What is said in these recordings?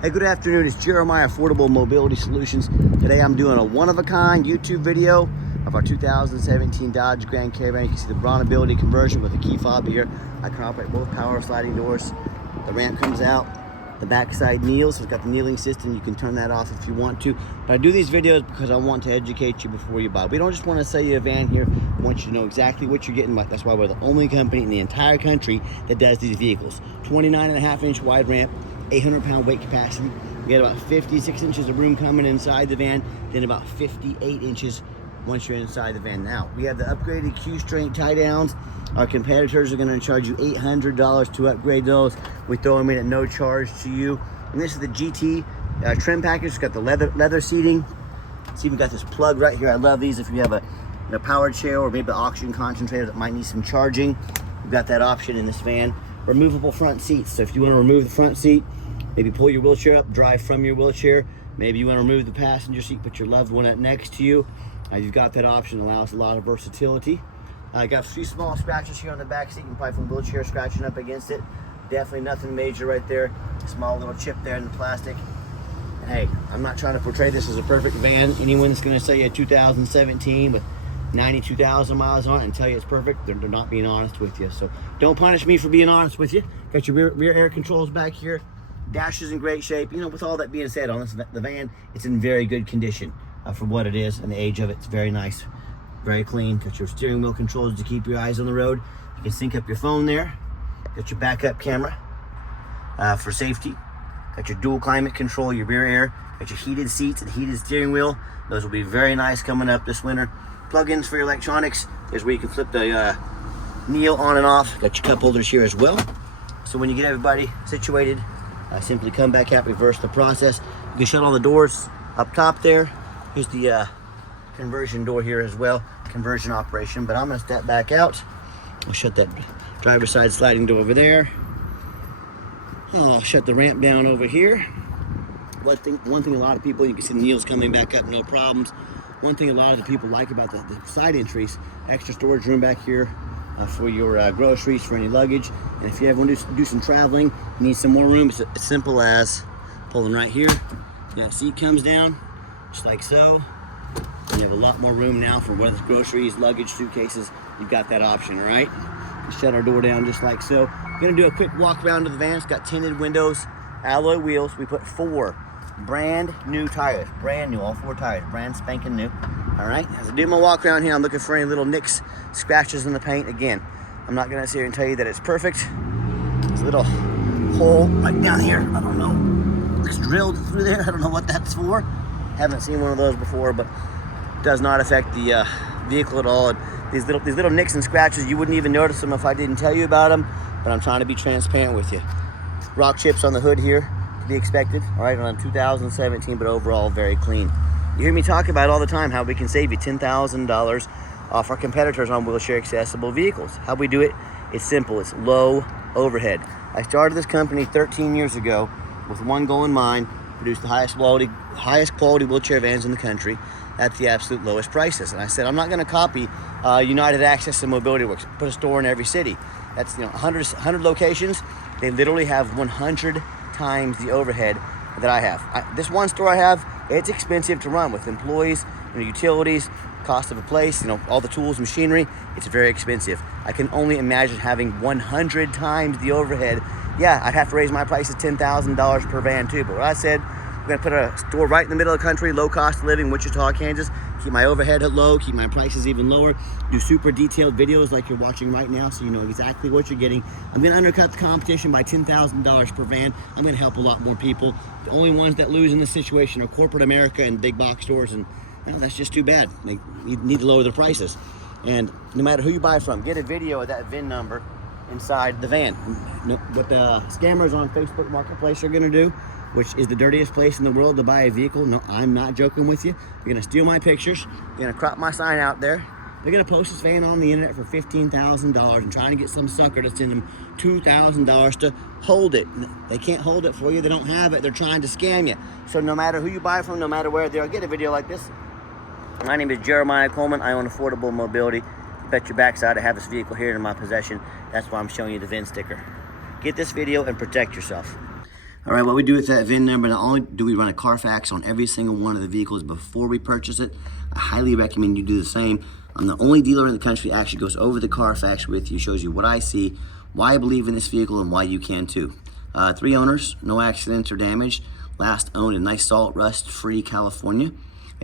Hey, good afternoon. It's Jeremiah, Affordable Mobility Solutions. Today I'm doing a one-of-a-kind YouTube video of our 2017 Dodge Grand Caravan. You can see the Braun ability conversion with the key fob here. I can operate both power sliding doors. The ramp comes out. The backside kneels, so it's got the kneeling system. You can turn that off if you want to. But I do these videos because I want to educate you before you buy. We don't just want to sell you a van here. We want you to know exactly what you're getting. That's why we're the only company in the entire country that does these vehicles. 29.5-inch wide ramp, 800-pound weight capacity. We got about 56 inches of room coming inside the van, then about 58 inches once you're inside the van. Now, we have the upgraded Q-Strength tie downs. Our competitors are going to charge you $800 to upgrade those. We throw them in at no charge to you. And this is the GT trim package. It's got the leather seating. See, we got this plug right here. I love these if you have a power chair or maybe an oxygen concentrator that might need some charging. We've got that option in this van. Removable front seats. So if you want to remove the front seat, maybe pull your wheelchair up, drive from your wheelchair. Maybe you want to remove the passenger seat, put your loved one up next to you. You've got that option. Allows a lot of versatility. I got a few small scratches here on the back seat. You can probably from the wheelchair scratching up against it. Definitely nothing major right there. Small little chip there in the plastic. And hey, I'm not trying to portray this as a perfect van. Anyone that's going to sell you a 2017 with 92,000 miles on it and tell you it's perfect, they're not being honest with you. So don't punish me for being honest with you. Got your rear air controls back here. Dash is in great shape. You know, with all that being said on the van, it's in very good condition for what it is and the age of it. It's very nice. Very clean. Got your steering wheel controls to keep your eyes on the road. You can sync up your phone there. Got your backup camera for safety. Got your dual climate control, your rear air. Got your heated seats and heated steering wheel. Those will be very nice coming up this winter. Plug-ins for your electronics. Here's where you can flip the kneel on and off. Got your cup holders here as well. So when you get everybody situated, simply come back out, reverse the process. You can shut all the doors up top there. Here's the conversion door here as well, conversion operation. But I'm going to step back out. I'll shut that driver's side sliding door over there. I'll shut the ramp down over here. One thing a lot of people, you can see the wheels coming back up, no problems. One thing a lot of the people like about the side entries, extra storage room back here for your groceries, for any luggage. And if you ever want to do some traveling, you need some more room, it's as simple as pulling right here. That seat comes down, just like so. You have a lot more room now for whether it's groceries, luggage, suitcases. You've got that option, all right? Shut our door down just like so. We're gonna do a quick walk around to the van. It's got tinted windows, alloy wheels. We put 4 brand new tires, brand new, all 4 tires, brand spanking new. All right, as I do my walk around here, I'm looking for any little nicks, scratches in the paint. Again, I'm not gonna sit here and tell you that it's perfect. There's a little hole right down here. I don't know, it's drilled through there. I don't know what that's for. Haven't seen one of those before, but does not affect the vehicle at all. These little nicks and scratches, you wouldn't even notice them if I didn't tell you about them, but I'm trying to be transparent with you. Rock chips on the hood here, to be expected, all right, on a 2017, but overall very clean. You hear me talk about all the time how we can save you $10,000 off our competitors on wheelchair accessible vehicles. How we do it, it's simple, it's low overhead. I started this company 13 years ago with one goal in mind: produce the highest quality wheelchair vans in the country at the absolute lowest prices. And I said, I'm not going to copy United Access and Mobility Works, put a store in every city. That's 100 locations. They literally have 100 times the overhead that I have. This one store I have, it's expensive to run with employees, utilities, cost of a place, all the tools, machinery. It's very expensive. I can only imagine having 100 times the overhead. Yeah, I'd have to raise my prices $10,000 per van too. But what I said, we're gonna put a store right in the middle of the country, low cost of living, Wichita, Kansas. Keep my overhead low, keep my prices even lower. Do super detailed videos like you're watching right now, so you know exactly what you're getting. I'm gonna undercut the competition by $10,000 per van. I'm gonna help a lot more people. The only ones that lose in this situation are corporate America and big box stores, and that's just too bad. Like, you need to lower the prices. And no matter who you buy from, get a video of that VIN number inside the van. What the scammers on Facebook Marketplace are gonna do, which is the dirtiest place in the world to buy a vehicle. No, I'm not joking with you. They're gonna steal my pictures. They're gonna crop my sign out there. They're gonna post this van on the internet for $15,000 and trying to get some sucker to send them $2,000 to hold it. They can't hold it for you. They don't have it. They're trying to scam you. So no matter who you buy from, no matter where they are, get a video like this. My name is Jeremiah Coleman. I own Affordable Mobility. Bet your backside I have this vehicle here in my possession. That's why I'm showing you the VIN sticker. Get this video and protect yourself. All right, what we do with that VIN number, not only do we run a Carfax on every single one of the vehicles before we purchase it, I highly recommend you do the same. I'm the only dealer in the country that actually goes over the Carfax with you, shows you what I see, why I believe in this vehicle, and why you can too. 3 owners, no accidents or damage, last owned in nice salt rust-free California.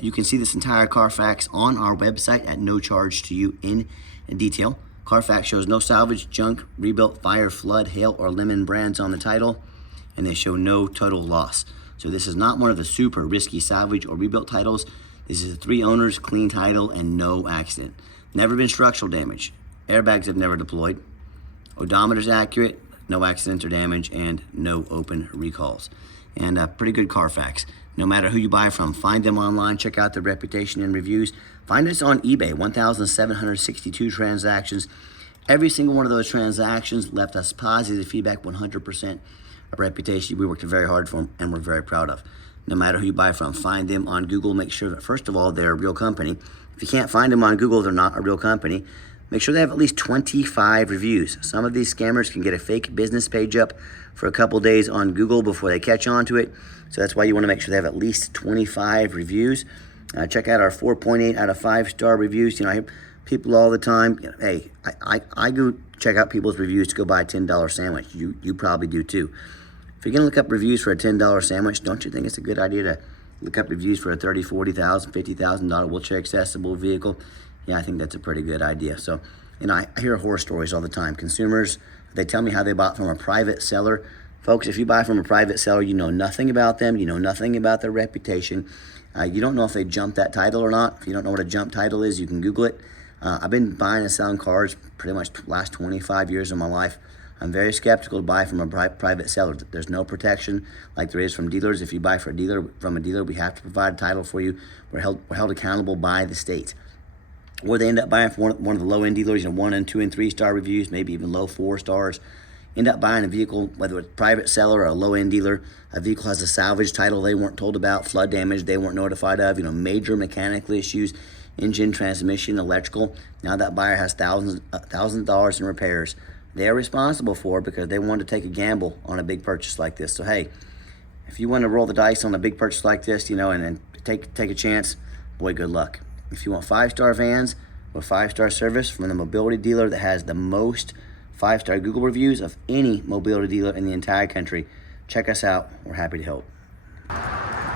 You can see this entire Carfax on our website at no charge to you in detail. Carfax shows no salvage, junk, rebuilt, fire, flood, hail, or lemon brands on the title, and they show no total loss. So this is not one of the super risky salvage or rebuilt titles. This is 3 owners, clean title, and no accident. Never been structural damage. Airbags have never deployed. Odometer's accurate, no accidents or damage, and no open recalls. And a pretty good Carfax. No matter who you buy from, find them online, check out their reputation and reviews. Find us on eBay, 1,762 transactions. Every single one of those transactions left us positive feedback, 100% a reputation we worked very hard for and we're very proud of. No matter who you buy from, find them on Google. Make sure that, first of all, they're a real company. If you can't find them on Google, they're not a real company. Make sure they have at least 25 reviews. Some of these scammers can get a fake business page up for a couple days on Google before they catch on to it. So that's why you want to make sure they have at least 25 reviews. Check out our 4.8 out of 5-star reviews. You know, I hear people all the time, hey, I go check out people's reviews to go buy a $10 sandwich. You probably do too. If you're gonna look up reviews for a $10 sandwich, don't you think it's a good idea to look up reviews for a $30,000, $40,000, $50,000 wheelchair accessible vehicle? Yeah, I think that's a pretty good idea. So, you know, I hear horror stories all the time. Consumers, they tell me how they bought from a private seller. Folks, if you buy from a private seller, you know nothing about them. You know nothing about their reputation. You don't know if they jumped that title or not. If you don't know what a jump title is, you can Google it. I've been buying and selling cars pretty much the last 25 years of my life. I'm very skeptical to buy from a private seller. There's no protection like there is from dealers. If you buy from a dealer, we have to provide a title for you. We're held accountable by the state. Or they end up buying from one of the low-end dealers, you know, 1 and 2 and 3-star reviews, maybe even low 4 stars. End up buying a vehicle, whether it's a private seller or a low-end dealer. A vehicle has a salvage title they weren't told about, flood damage they weren't notified of, you know, major mechanical issues, engine, transmission, electrical. Now that buyer has thousands of dollars in repairs they're responsible for because they wanted to take a gamble on a big purchase like this. So hey, if you want to roll the dice on a big purchase like this, you know, and take a chance, boy, good luck. If you want 5-star vans with 5-star service from the mobility dealer that has the most 5-star Google reviews of any mobility dealer in the entire country, check us out. We're happy to help.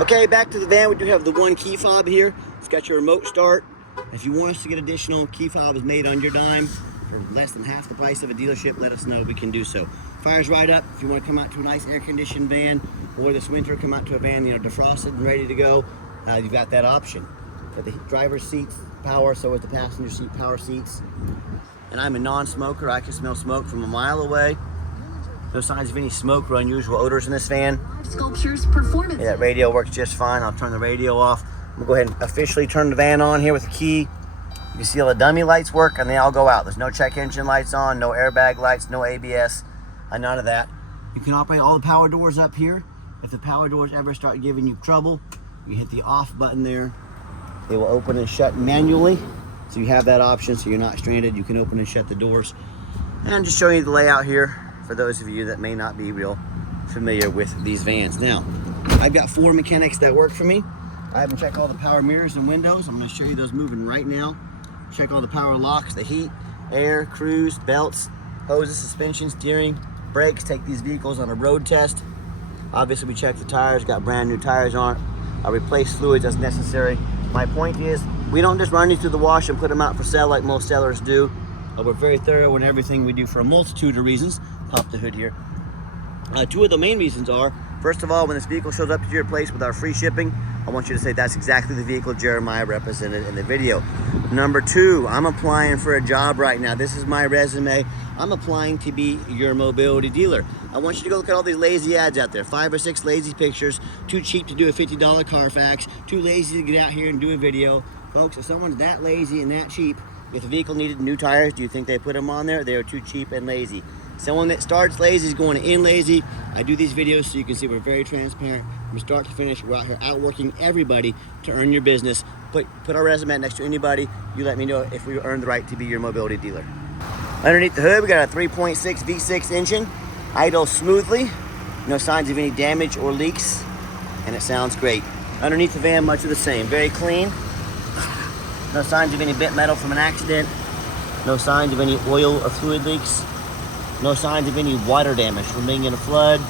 Okay, back to the van. We do have the one key fob here. It's got your remote start. If you want us to get additional key fobs made on your dime for less than half the price of a dealership, let us know. We can do so. Fire's right up. If you want to come out to a nice air-conditioned van, or this winter come out to a van, you know, defrosted and ready to go, you've got that option. Got the driver's seats power, so is the passenger seat power seats. And I'm a non-smoker. I can smell smoke from a mile away. No signs of any smoke or unusual odors in this van. Sculptures performance. Yeah, that radio works just fine. I'll turn the radio off. I'm gonna go ahead and officially turn the van on here with the key. You can see all the dummy lights work and they all go out. There's no check engine lights on, no airbag lights, no ABS, none of that. You can operate all the power doors up here. If the power doors ever start giving you trouble, you hit the off button there. They will open and shut manually. So you have that option so you're not stranded. You can open and shut the doors. And I'm just showing you the layout here for those of you that may not be real familiar with these vans. Now, I've got 4 mechanics that work for me. I have them check all the power mirrors and windows. I'm gonna show you those moving right now. Check all the power locks, the heat, air, cruise, belts, hoses, suspension, steering, brakes. Take these vehicles on a road test. Obviously we check the tires, got brand new tires on it. I replace fluids as necessary. My point is, we don't just run these through the wash and put them out for sale like most sellers do. We're very thorough in everything we do for a multitude of reasons. Pop the hood here. 2 of the main reasons are, first of all, when this vehicle shows up to your place with our free shipping, I want you to say that's exactly the vehicle Jeremiah represented in the video. Number 2, I'm applying for a job right now. This is my resume. I'm applying to be your mobility dealer. I want you to go look at all these lazy ads out there. 5 or 6 lazy pictures, too cheap to do a $50 Carfax, too lazy to get out here and do a video. Folks, if someone's that lazy and that cheap, if the vehicle needed new tires, do you think they put them on there? They are too cheap and lazy. Someone that starts lazy is going to end lazy. I do these videos so you can see we're very transparent. From start to finish, we're out here outworking everybody to earn your business. Put our resume next to anybody. You let me know if we earned the right to be your mobility dealer. Underneath the hood, we got a 3.6 V6 engine, idles smoothly. No signs of any damage or leaks, and it sounds great. Underneath the van, much of the same. Very clean. No signs of any bent metal from an accident. No signs of any oil or fluid leaks. No signs of any water damage from being in a flood.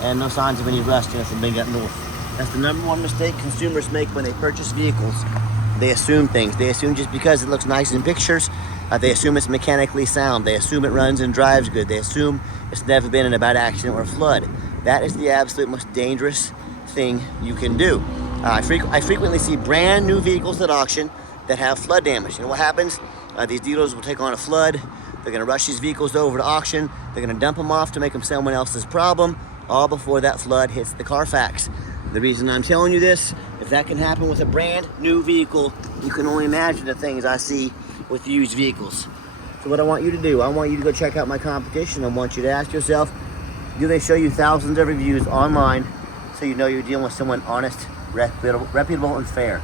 And no signs of any rustiness from being up north. That's the number one mistake consumers make when they purchase vehicles. They assume things. They assume just because it looks nice in pictures, they assume it's mechanically sound. They assume it runs and drives good. They assume it's never been in a bad accident or a flood. That is the absolute most dangerous thing you can do. I frequently see brand new vehicles at auction that have flood damage. You know what happens? These dealers will take on a flood. They're gonna rush these vehicles over to auction. They're gonna dump them off to make them someone else's problem, all before that flood hits the Carfax. The reason I'm telling you this, if that can happen with a brand new vehicle, you can only imagine the things I see with used vehicles. So what I want you to do, I want you to go check out my competition. I want you to ask yourself, do they show you thousands of reviews online so you know you're dealing with someone honest, reputable and fair?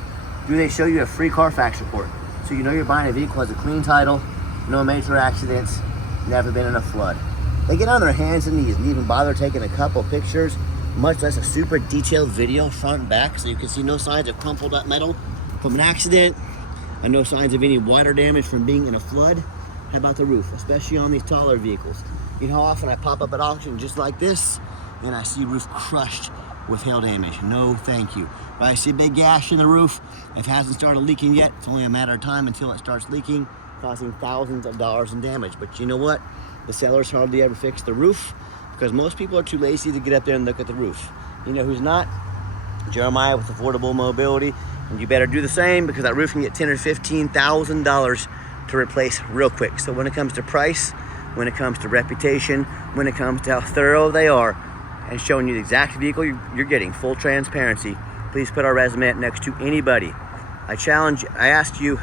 Do they show you a free Carfax report so you know you're buying a vehicle that has a clean title, no major accidents, never been in a flood? They get on their hands and knees and even bother taking a couple pictures, much less a super detailed video front and back, so you can see no signs of crumpled up metal from an accident and no signs of any water damage from being in a flood. How about the roof, especially on these taller vehicles? You know how often I pop up at auction just like this and I see roof crushed with hail damage? No thank you. But I see a big gash in the roof. If it hasn't started leaking yet, it's only a matter of time until it starts leaking, causing thousands of dollars in damage. But you know what? The sellers hardly ever fix the roof because most people are too lazy to get up there and look at the roof. You know who's not? Jeremiah with Affordable Mobility. And you better do the same because that roof can get $10,000 or $15,000 to replace real quick. So when it comes to price, when it comes to reputation, when it comes to how thorough they are and showing you the exact vehicle you're getting, full transparency, please put our resume next to anybody. I asked you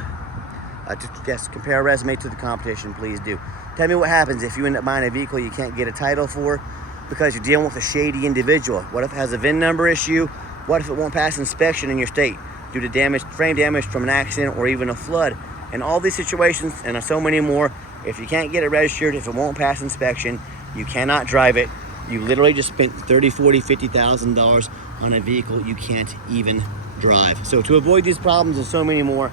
to compare a resume to the competition. Please do. Tell me what happens if you end up buying a vehicle you can't get a title for because you're dealing with a shady individual. What if it has a VIN number issue? What if it won't pass inspection in your state due to frame damage from an accident or even a flood? In all these situations and so many more, if you can't get it registered, if it won't pass inspection, you cannot drive it. You literally just spent $30,000, $40,000, $50,000 on a vehicle you can't even drive. So to avoid these problems and so many more,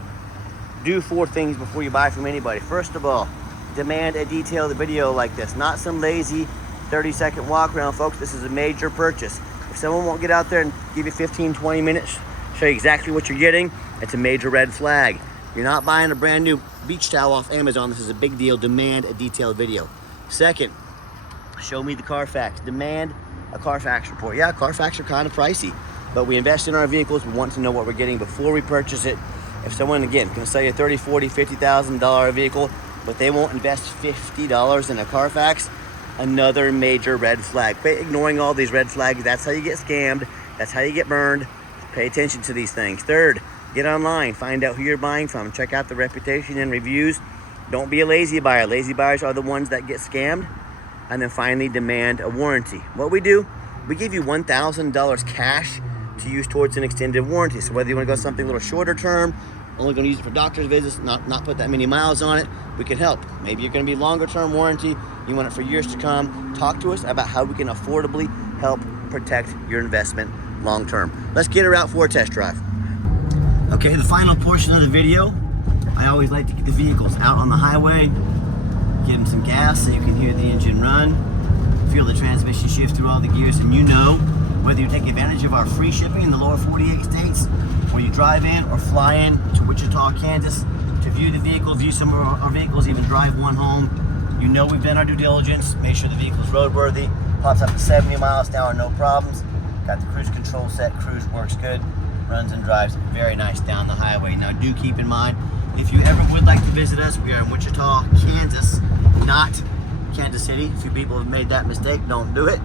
do 4 things before you buy from anybody. First of all, demand a detailed video like this, not some lazy 30-second walk around, folks. This is a major purchase. If someone won't get out there and give you 15, 20 minutes, show you exactly what you're getting, it's a major red flag. You're not buying a brand new beach towel off Amazon. This is a big deal. Demand a detailed video. Second, show me the Carfax. Demand a Carfax report. Yeah, Carfax are kind of pricey, but we invest in our vehicles. We want to know what we're getting before we purchase it. If someone, again, can sell you a $30,000, $40,000, $50,000 vehicle, but they won't invest $50 in a Carfax, another major red flag. Quit ignoring all these red flags. That's how you get scammed. That's how you get burned. Pay attention to these things. Third, get online. Find out who you're buying from. Check out the reputation and reviews. Don't be a lazy buyer. Lazy buyers are the ones that get scammed. And then finally, demand a warranty. What we do, we give you $1,000 cash to use towards an extended warranty. So whether you want to go something a little shorter term, only going to use it for doctor's visits, not put that many miles on it, we can help. Maybe you're going to be longer term warranty, you want it for years to come. Talk to us about how we can affordably help protect your investment long term. Let's get her out for a test drive. Okay, the final portion of the video, I always like to get the vehicles out on the highway, give them some gas so you can hear the engine run, feel the transmission shift through all the gears, and you know whether you take advantage of our free shipping in the lower 48 states, or you drive in or fly in to Wichita, Kansas to view the vehicle, view some of our vehicles, even drive one home. You know we've done our due diligence, make sure the vehicle's roadworthy, pops up to 70 miles an hour, no problems. Got the cruise control set, cruise works good, runs and drives very nice down the highway. Now do keep in mind, if you ever would like to visit us, we are in Wichita, Kansas, not Kansas City. A few people have made that mistake, don't do it.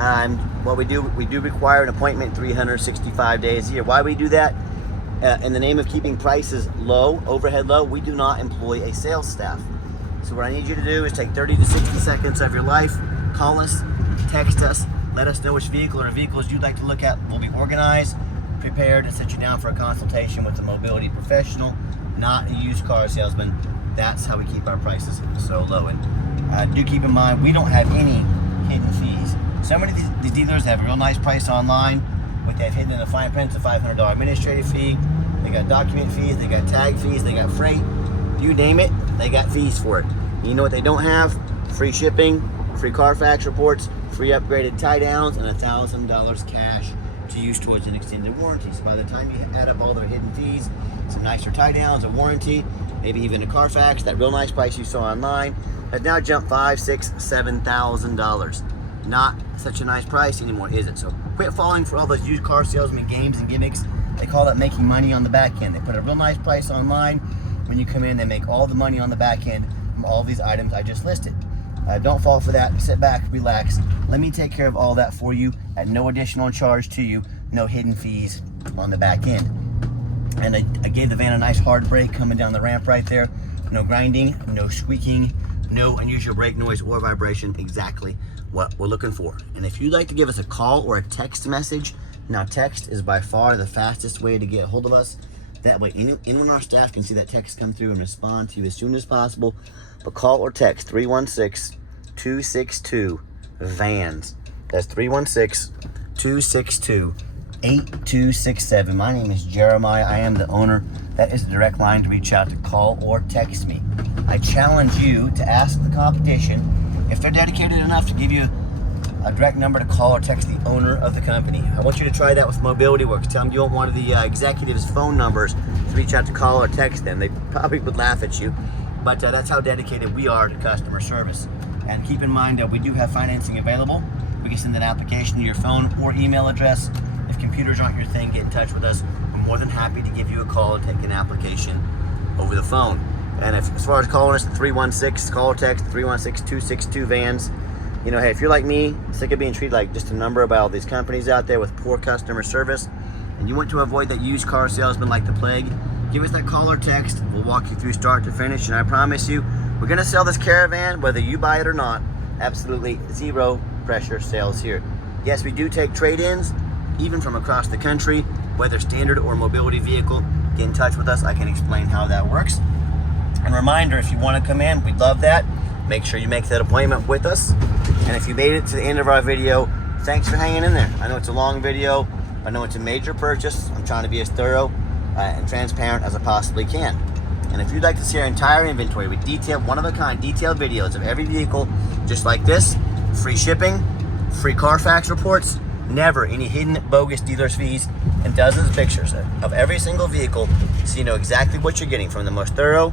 And what we do require an appointment 365 days a year. Why we do that? In the name of keeping prices low, overhead low, we do not employ a sales staff. So what I need you to do is take 30 to 60 seconds of your life, call us, text us, let us know which vehicle or vehicles you'd like to look at. We'll be organized, prepared, and set you down for a consultation with a mobility professional, not a used car salesman. That's how we keep our prices so low. And do keep in mind, we don't have any hidden fees. Some of these dealers have a real nice price online, but they've hidden in the fine print a $500 administrative fee. They got document fees, they got tag fees, they got freight. You name it, they got fees for it. You know what they don't have? Free shipping, free Carfax reports, free upgraded tie downs, and $1,000 cash to use towards an extended warranty. So by the time you add up all their hidden fees, some nicer tie downs, a warranty, maybe even a Carfax, that real nice price you saw online has now jumped $5,000, $6,000, $7,000. Not such a nice price anymore, is it? So quit falling for all those used car salesman games and gimmicks. They call that making money on the back end. They put a real nice price online. When you come in, they make all the money on the back end from all these items I just listed. Don't fall for that. Sit back, relax. Let me take care of all that for you at no additional charge to you, no hidden fees on the back end. And I gave the van a nice hard brake coming down the ramp right there. No grinding, no squeaking, no unusual brake noise or vibration. Exactly what we're looking for. And if you'd like to give us a call or a text message, now text is by far the fastest way to get a hold of us. That way anyone on our staff can see that text come through and respond to you as soon as possible. But call or text 316-262-VANS. That's 316-262-8267. My name is Jeremiah. I am the owner. That is the direct line to reach out to call or text me. I challenge you to ask the competition if they're dedicated enough to give you a direct number to call or text the owner of the company. I want you to try that with Mobility Works. Tell them you want one of the executives' phone numbers to reach out to call or text them. They probably would laugh at you, but that's how dedicated we are to customer service. And keep in mind that we do have financing available. We can send an application to your phone or email address. If computers aren't your thing, get in touch with us. We're more than happy to give you a call and take an application over the phone. And as far as calling us, 316, call or text 316-262-VANS. You know, hey, if you're like me, sick of being treated like just a number by all these companies out there with poor customer service, and you want to avoid that used car salesman like the plague, give us that call or text. We'll walk you through start to finish, and I promise you, we're going to sell this caravan whether you buy it or not. Absolutely zero pressure sales here. Yes, we do take trade-ins, even from across the country, whether standard or mobility vehicle. Get in touch with us. I can explain how that works. And reminder, if you want to come in, we'd love that. Make sure you make that appointment with us. And if you made it to the end of our video, thanks for hanging in there. I know it's a long video. I know it's a major purchase. I'm trying to be as thorough and transparent as I possibly can. And if you'd like to see our entire inventory with detailed, one-of-a-kind detailed videos of every vehicle, just like this, free shipping, free Carfax reports, never any hidden bogus dealer's fees, and dozens of pictures of every single vehicle so you know exactly what you're getting from the most thorough,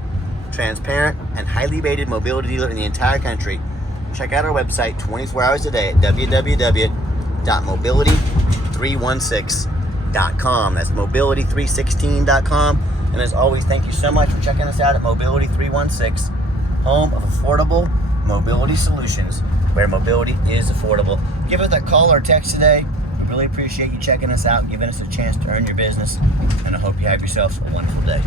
transparent, and highly rated mobility dealer in the entire country. Check out our website 24 hours a day at www.mobility316.com. That's mobility316.com. And as always, thank you so much for checking us out at Mobility 316, home of affordable mobility solutions, where mobility is affordable. Give us that call or text today. We really appreciate you checking us out and giving us a chance to earn your business. And I hope you have yourself a wonderful day.